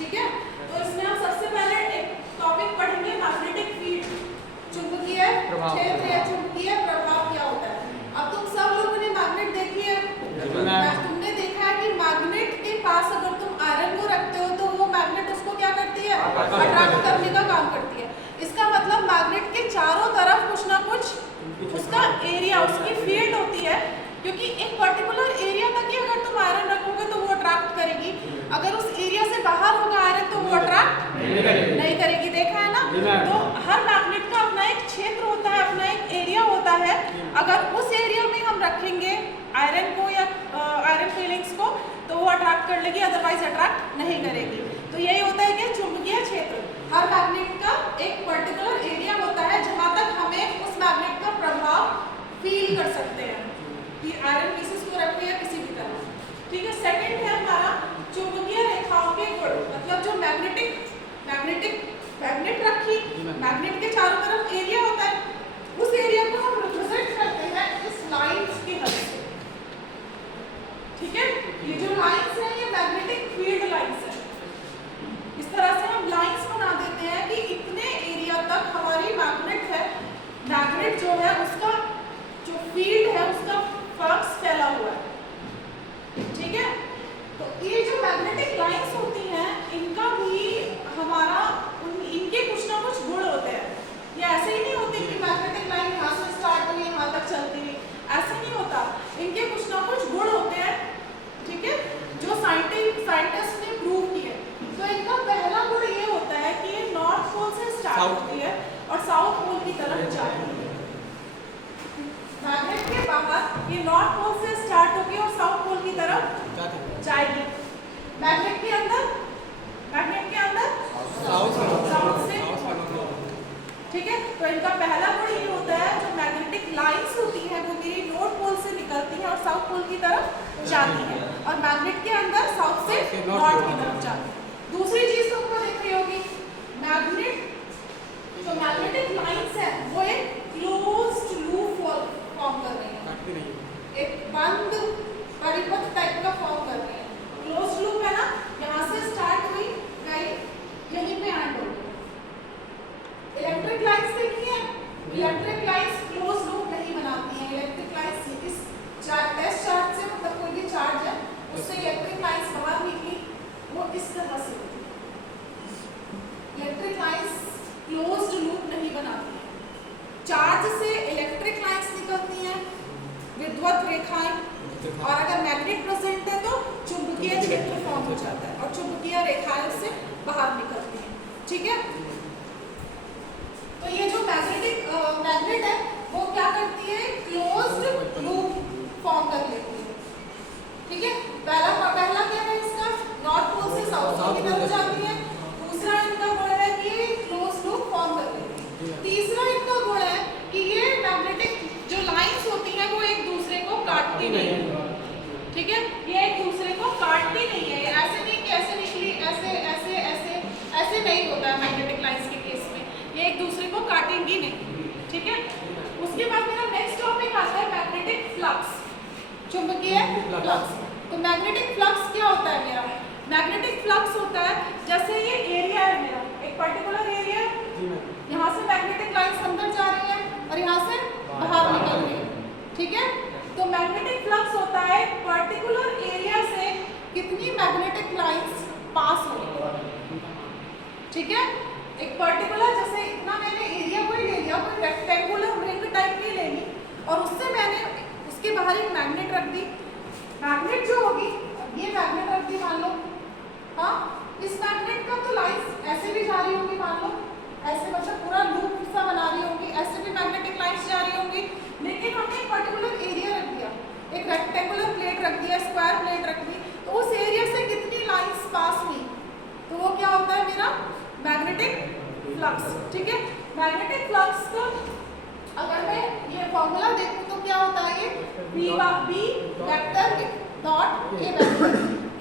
ठीक है। तो इसमें हम सबसे पहले एक टॉपिक पढ़ेंगे मैग्नेटिक फील्ड, चुंबकीय क्षेत्र या चुंबकीय प्रभाव क्या होता है। अब तुम सब लोगों ने मैग्नेट देखी है, तुमने देखा है कि मैग्नेट के पास अगर तुम आयरन को रखते हो तो वो मैग्नेट उसको क्या करती है, अट्रैक्ट करने का काम करती है। इसका मतलब मैग्नेट के चारों तरफ कुछ ना कुछ उसका एरिया, उसकी फील्ड होती है, क्योंकि एक पर्टिकुलर एरिया तक ही अगर तुम आयरन रखोगे तो वो अट्रैक्ट करेगी। अगर उस एरिया से बाहर होगा आयरन तो वो अट्रैक्ट नहीं करेगी। देखा है ना। तो हर मैग्नेट का अपना एक क्षेत्र होता है, अपना एक एरिया होता है। अगर उस एरिया में हम रखेंगे आयरन को या आयरन फीलिंग्स को तो वो अट्रैक्ट कर लेगी, अदरवाइज अट्रैक्ट नहीं करेगी। तो यही होता है कि चुंबकीय क्षेत्र, हर मैग्नेट का एक पर्टिकुलर एरिया होता है जहाँ तक हमें उस मैग्नेट का प्रभाव फील कर सकते हैं कि आयरन पीसेस को रखे या किसी भी तरह। ठीक है। सेकंड है हमारा चुंबकीय रेखाओं के गुण, मतलब जो मैग्नेट रखी, मैग्नेट के चारों तरफ एरिया होता है, उस एरिया को हम रिप्रेजेंट करते हैं इस लाइंस की मदद से। ठीक है। ये जो लाइंस है ये मैग्नेटिक फील्ड लाइंस है। इस तरह से हम लाइंस बना देते हैं कि इतने एरिया तक हमारी मैग्नेट है, मैग्नेट जो है उसका जो फील्ड है उसका फ्लक्स फैला हुआ है। ठीक है। तो ये जो मैग्नेटिक लाइंस होती हैं इनका भी हमारा इनके कुछ ना कुछ गुण होते हैं। ये ऐसे ही नहीं होती कि मैग्नेटिक लाइन यहाँ से स्टार्ट हुई यहाँ तक चलती रही, ऐसे नहीं होता। इनके कुछ ना कुछ गुण होते हैं। ठीक है। जो साइंटिस्ट ने प्रूव किए। तो इनका पहला गुण ये होता है कि ये नॉर्थ पोल से स्टार्ट होती है और साउथ पोल की तरफ जाती है। मैग्नेट के बाहर ये नॉर्थ पोल से स्टार्ट होगी और साउथ पोल की तरफ जाएगी। मैग्नेट के अंदर साउथ से। ठीक है। तो इनका पहला गुण ये होता है जो मैग्नेटिक लाइंस होती हैं वो मेरी नॉर्थ पोल से निकलती हैं और साउथ पोल की तरफ जाती हैं, और मैग्नेट के अंदर साउथ से नॉर्थ की तरफ जाती है। दूसरी चीज तुमको देख रही होगी, जो मैग्नेटिक लाइंस है वो एक क्लोज्ड लूप फॉर्म कर रही है, एक बंद परिपथ टाइप का फॉर्म कर रही है। क्लोज्ड लूप है ना, यहाँ से स्टार्ट हुई गई, यहीं पे एंड हो गई। इलेक्ट्रिक लाइंस देखी है, इलेक्ट्रिक लाइंस क्लोज लूप नहीं बनाती हैं। इलेक्ट्रिक लाइंस इस टेस्ट चार्ज से, मतलब कोई भी चार्ज है उससे इलेक्ट्रिक लाइंस बाहर निकली, वो इस तरह से होती है। इलेक्ट्रिक लाइंस क्लोज्ड लूप नहीं बनाती हैं। चार्ज से इलेक्ट्रिक लाइंस निकलती हैं, विद्युत रेखाएं, और अगर मैग्नेट प्रेजेंट है तो चुंबकीय क्षेत्र फॉर्म हो जाता है और चुंबकीय रेखाएं उससे बाहर निकलती हैं। ठीक है। तो ये जो मैग्नेट है वो क्या करती है, क्लोज्ड लूप फॉर्म कर लेती है। ठीक है। पहला क्या है इसका, नॉर्थ पोल से साउथ पोल की तरफ जाती है। दूसरा इनका गुण है कि ये क्लोज्ड लूप फॉर्म कर लेती है। तीसरा इनका गुण है कि ये मैग्नेटिक जो लाइंस होती हैं वो एक दूसरे को काटती नहीं है। ठीक है। ये एक दूसरे को काटती नहीं है, ऐसे नहीं कि ऐसे निकली ऐसे ऐसे ऐसे ऐसे नहीं होता है मैग्नेटिक लाइंस के केस में, ये एक दूसरे को काटेंगी नहीं। ठीक है। उसके बाद मेरा नेक्स्ट टॉपिक आता है मैग्नेटिक फ्लक्स, चुंबकीय फ्लक्स। तो मैग्नेटिक फ्लक्स क्या होता है मेरा, मैग्नेटिक फ्लक्स होता है जैसे ये एरिया है मेरा, एक पर्टिकुलर एरिया, यहाँ से मैग्नेटिक लाइंस अंदर जा रही है और यहाँ से बाहर निकल रही है। ठीक है। तो मैग्नेटिक फ्लक्स होता है पर्टिकुलर एरिया से कितनी मैग्नेटिक लाइंस पास हो रही है। ठीक है। एक पर्टिकुलर, जैसे इतना मैंने एरिया कोई ले लिया, कोई रेक्टेंगुलर रिंग टाइप की ले ली और उससे मैंने उसके बाहर एक मैग्नेट रख दी। मैग्नेट जो होगी, ये मैग्नेट रख दी मान लो, हाँ, इस मैग्नेट का तो लाइंस ऐसे भी जा रही होगी, मान लो ऐसे, मतलब पूरा लूप सा बना रही होगी, ऐसे भी मैग्नेटिक लाइंस जा रही होंगी। लेकिन हमने एक पर्टिकुलर एरिया रख दिया, एक रेक्टेंगुलर प्लेट रख दिया, स्क्वायर प्लेट रख दी, तो उस एरिया से कितनी लाइंस पास हुई, तो वो क्या होता है मेरा मैग्नेटिक फ्लक्स। ठीक है। मैग्नेटिक फ्लक्स का अगर मैं ये फॉर्मूला देखूं तो क्या होता है, ये B vector dot A vector.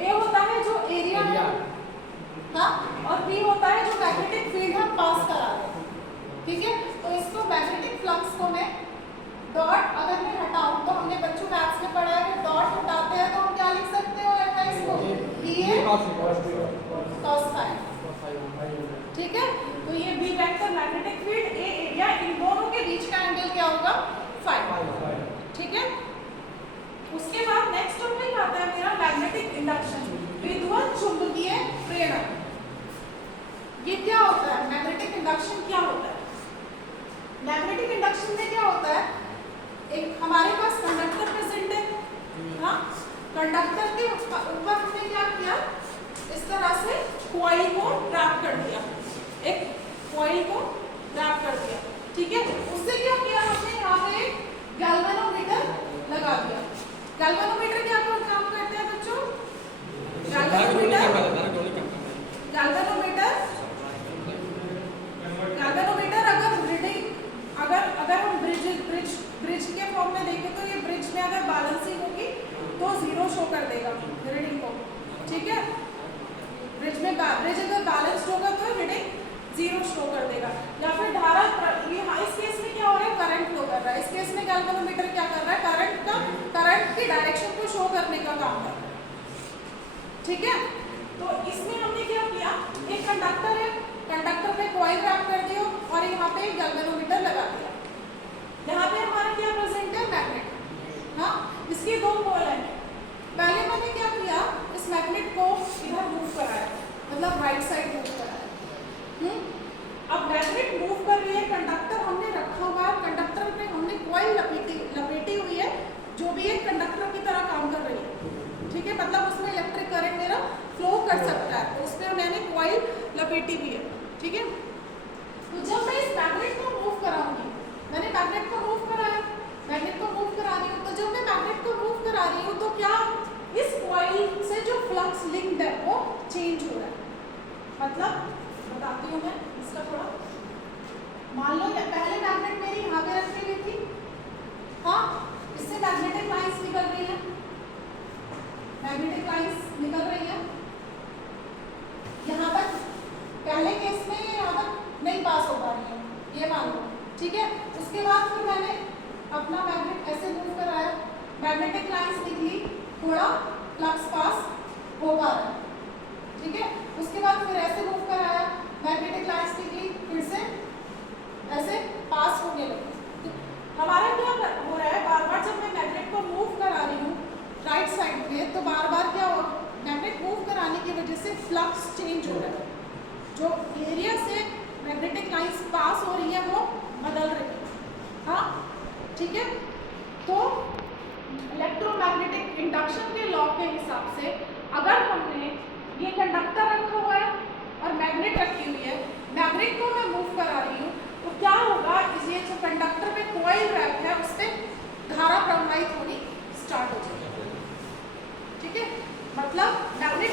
A होता है जो एरिया है, हाँ, और बी होता है जो मैग्नेटिक फील्ड हम पास करा रहे हैं। ठीक है। तो इसको मैग्नेटिक फ्लक्स को मैं डॉट, अगर मैं हटाऊं तो हमने बच्चों मैथ्स में पढ़ा है कि डॉट हटाते हैं तो हम क्या लिख सकते हो, इसको बी ए cos फाई। ठीक है, तो ये बी वेक्टर मैग्नेटिक फील्ड ए एरिया, इन दोनों के बीच का एंगल क्या होगा, फाई। ठीक है, उसके बाद नेक्स्ट टॉपिक आता है मेरा मैग्नेटिक इंडक्शन, विद्युत चुंबकीय प्रेरण। ये क्या होता है, मैग्नेटिक इंडक्शन क्या होता है? मैग्नेटिक इंडक्शन में क्या होता है, एक हमारे पास कंडक्टर प्रेजेंट है, हाँ, कंडक्टर के ऊपर हमने क्या किया, इस तरह से कॉइल को रैप कर दिया, एक कॉइल को रैप कर दिया। ठीक है, उससे क्या किया हमने, यहाँ पे एक गैल्वेनोमीटर लगा दिया। गैल्वेनोमीटर क्या काम करते हैं बच्चों, गैल्वेनोमीटर अगर रीडिंग, अगर हम ब्रिज के फॉर्म में देखें तो ये ब्रिज में अगर बैलेंसिंग होगी तो 0 शो कर देगा रीडिंग को। ठीक है, ब्रिज अगर बैलेंस्ड होगा तो रीडिंग 0 शो कर देगा। या फिर धारा, इस केस में क्या हो रहा है, करंट फ्लो कर रहा है। इस केस में गैल्वेनोमीटर क्या कर रहा है, करंट की डायरेक्शन को शो करने का काम कर रहा है। ठीक है, तो इसमें हमने क्या किया, एक कंडक्टर है, कंडक्टर पे कॉइल रैप कर दिया और यहाँ पे एक गैल्वेनोमीटर लगा दिया। यहाँ पे हमारा क्या प्रेजेंट है, मैग्नेट, हाँ, इसके 2 पोल हैं। पहले मैंने क्या किया, इस मैग्नेट को इधर मूव कराया, मतलब राइट साइड मूव कराया। अब मैग्नेट मूव कर रही है, कंडक्टर हमने रखा हुआ है, कंडक्टर पे हमने कॉइल लपेटी हुई है, जो भी एक कंडक्टर की तरह काम कर रही है। ठीक है, मतलब उसमें इलेक्ट्रिक करंट मेरा फ्लो कर सकता है, तो उसमें मैंने कॉइल लपेटी हुई है। ठीक है, तो जब मैं इस मैग्नेट को मूव कराऊंगी, मैंने मैग्नेट को मूव कराया, मैग्नेट को मूव करा रही हूँ, तो जब मैं मैग्नेट को मूव करा रही हूँ तो क्या इस कॉइल से जो फ्लक्स लिंक्ड है वो चेंज हो रहा है। मतलब बताती हूँ मैं इसका थोड़ा, मान लो पहले मैग्नेट मेरी यहाँ पे रखी हुई थी, हाँ, इससे मैग्नेटिक लाइंस निकल रही है, मैग्नेटिक लाइंस निकल रही है यहाँ तक, पहले केस में यहाँ तक नहीं पास हो पा रही है, ये मान लो। ठीक है, उसके बाद फिर मैंने अपना मैग्नेट ऐसे मूव कराया, मैग्नेटिक लाइंस निकली, थोड़ा फ्लक्स पास हो पा रहा है। ठीक है, उसके बाद फिर ऐसे मूव कराया, मैग्नेटिक लाइंस निकली, फिर से ऐसे पास होने लगी। हमारा क्या हो रहा है, बार बार जब मैं मैग्नेट को मूव करा रही हूँ राइट साइड में, तो बार बार क्या हो, मैग्नेट मूव कराने की वजह से फ्लक्स चेंज हो रहा है, जो एरिया से मैग्नेटिक लाइंस पास हो रही है वो बदल रही है। हाँ, ठीक है, तो इलेक्ट्रोमैग्नेटिक इंडक्शन के लॉ के हिसाब से अगर हमने ये कंडक्टर रखा हुआ है और मैग्नेट रखी हुई है, मैग्नेट को मैं मूव करा रही हूँ, तो क्या होगा, ये जो कंडक्टर पे कॉइल रैप है उस पर धारा प्रवाहित होनी स्टार्ट हो जाएगी। ठीक है, मतलब मैग्नेट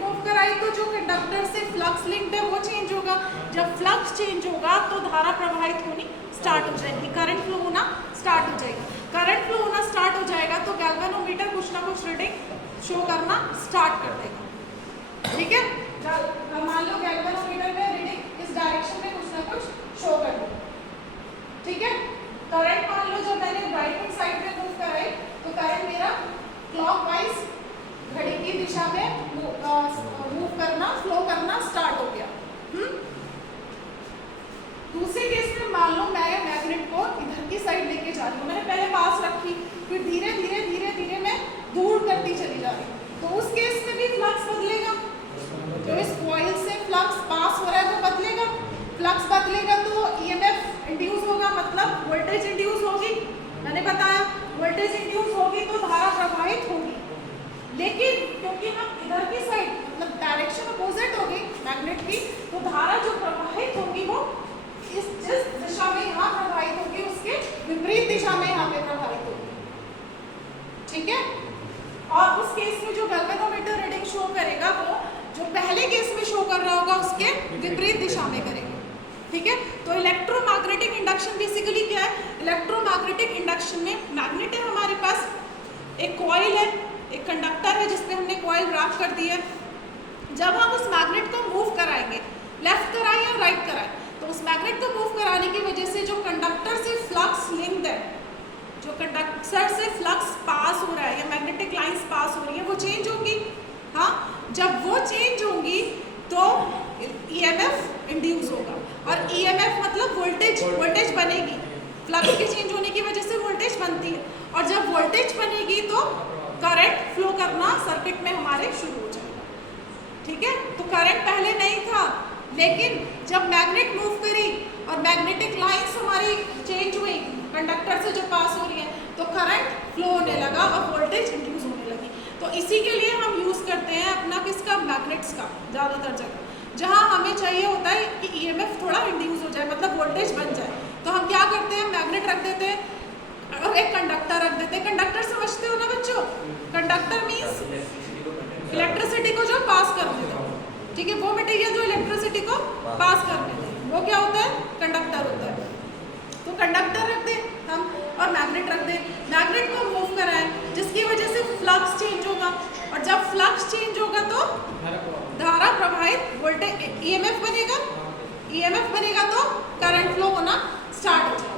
मूव कराई तो जो कंडक्टर से फ्लक्स लिंक्ड है वो चेंज होगा, जब फ्लक्स चेंज होगा तो धारा प्रवाहित होनी स्टार्ट हो जाएगी, करंट फ्लो होना स्टार्ट हो जाएगा। करंट फ्लो होना स्टार्ट हो जाएगा तो गैल्वेनोमीटर कुछ ना कुछ रीडिंग शो करना स्टार्ट कर देगा। ठीक है, मान लो गैल्वेनोमीटर में रीडिंग इस डायरेक्शन में कुछ ना कुछ शो कर देगा। ठीक है, करंट मान लो जब मैंने राइट हैंड साइड में मूव कराई तो करंट मेरा क्लॉकवाइज घड़ी की दिशा में मूव करना, फ्लो करना स्टार्ट हो गया। दूसरे केस में मान लो मैं मैग्नेट को इधर की साइड लेके जा रही हूँ, मैंने पहले पास रखी, फिर धीरे धीरे मैं दूर करती चली जा रही हूँ, तो उस केस में भी फ्लक्स बदलेगा। तो इस कॉइल से फ्लक्स पास हो रहा है तो बदलेगा, फ्लक्स बदलेगा तो ईएमएफ इंड्यूस होगा, मतलब वोल्टेज इंड्यूस होगी। मैंने बताया वोल्टेज इंड्यूस होगी तो धारा प्रवाहित होगी, लेकिन क्योंकि हम इधर की साइड, मतलब डायरेक्शन अपोजिट होगी मैग्नेट की, तो धारा जो प्रवाहित होगी वो जिस दिशा में यहाँ प्रवाहित होगी उसके विपरीत दिशा में यहाँ पे प्रवाहित होगी। ठीक है, और उस केस में जो गैल्वेनोमीटर रीडिंग शो करेगा वो जो पहले केस में शो कर रहा होगा उसके विपरीत दिशा में करेगा। ठीक है, तो इलेक्ट्रोमैग्नेटिक इंडक्शन बेसिकली क्या है, इलेक्ट्रोमैग्नेटिक इंडक्शन में मैग्नेट है हमारे पास, एक कॉइल है, एक कंडक्टर है जिसपे हमने कॉइल रैप कर दी है। जब हम उस मैग्नेट को मूव कराएंगे, लेफ्ट कराएं या राइट कराएं, तो उस मैग्नेट को मूव कराने की वजह से जो कंडक्टर से फ्लक्स लिंक्ड है, जो कंडक्टर से फ्लक्स पास हो रहा है या मैग्नेटिक लाइंस पास हो रही है वो चेंज होगी। हाँ, जब वो चेंज होंगी तो वोल्टेज बनेगी, फ्लक्स के चेंज होने की वजह से वोल्टेज बनती है, और जब वोल्टेज बनेगी तो करंट फ्लो करना सर्किट में हमारे शुरू हो जाएगा। ठीक है, तो करंट पहले नहीं था, लेकिन जब मैग्नेट मूव करी और मैग्नेटिक लाइंस हमारी चेंज हुई, कंडक्टर से जो पास हो रही है, तो करंट फ्लो होने लगा और वोल्टेज इंड्यूस होने लगी। तो इसी के लिए हम यूज़ करते हैं अपना किसका, मैग्नेट्स का, ज़्यादातर जगह जहाँ हमें चाहिए होता है कि ईएमएफ थोड़ा इंड्यूस हो जाए, मतलब वोल्टेज बन जाए, तो हम क्या करते हैं, मैग्नेट रख देते हैं और एक कंडक्टर रख देते हैं। कंडक्टर समझते हो ना बच्चों, कंडक्टर मीन्स इलेक्ट्रिसिटी को जो पास कर देता है, ठीक है, वो मटेरियल जो इलेक्ट्रिसिटी को पास कर देता है वो क्या होता है, कंडक्टर होता है। तो कंडक्टर रख दें हम और मैग्नेट रख दें, मैग्नेट को मूव कराएं जिसकी वजह से फ्लक्स चेंज होगा, और जब फ्लक्स चेंज होगा तो धारा प्रवाहित, वोल्टेज ईएमएफ बनेगा, ईएमएफ बनेगा तो करंट फ्लो होना स्टार्ट हो जाएगा।